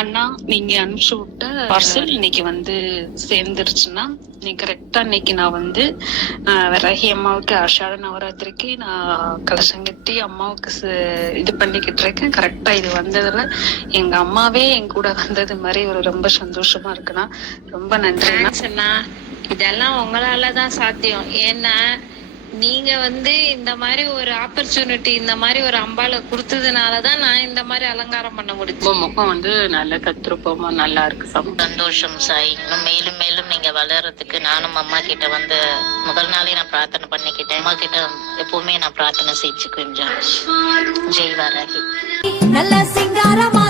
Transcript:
அண்ணா நீங்க அனுப்பிச்சு விட்ட பார்சல் இன்னைக்கு வந்து சேர்ந்துருச்சுன்னா நீ கரெக்டா இன்னைக்கு நான் வந்து விறகி அம்மாவுக்கு ஆஷாட நவராத்திரிக்கு நான் கலசம் கட்டி அம்மாவுக்கு இது பண்ணிக்கிட்டு இருக்கேன். கரெக்டா இது வந்ததுல எங்க அம்மாவே என் கூட வந்தது மாதிரி ஒரு ரொம்ப சந்தோஷமா இருக்குண்ணா. ரொம்ப அண்ணா. இதெல்லாம் உங்களால தான் சாத்தியம். ஏன்னா நீங்க வந்து இந்த மாதிரி ஒரு ஆப்பர்ச்சுனிட்டி இந்த மாதிரி ஒரு அம்பால கொடுத்ததுனால தான் நான் இந்த மாதிரி அலங்காரம் பண்ண முடியும் முகம் வந்து நல்ல தத்ரூபமா நல்லா இருக்கு சம். சந்தோஷம் சாய். இன்னும் மேலும் மேலும் நீங்க வளர்றதுக்கு நானும் அம்மா கிட்ட வந்து முதல் நாளே நான் பிரார்த்தனை பண்ணிக்கிட்டேன். அம்மா கிட்ட எப்பவுமே நான் பிரார்த்தனை செஞ்சுக்குவேன் ஜெய் வாராகி. நல்ல சிங்காரமா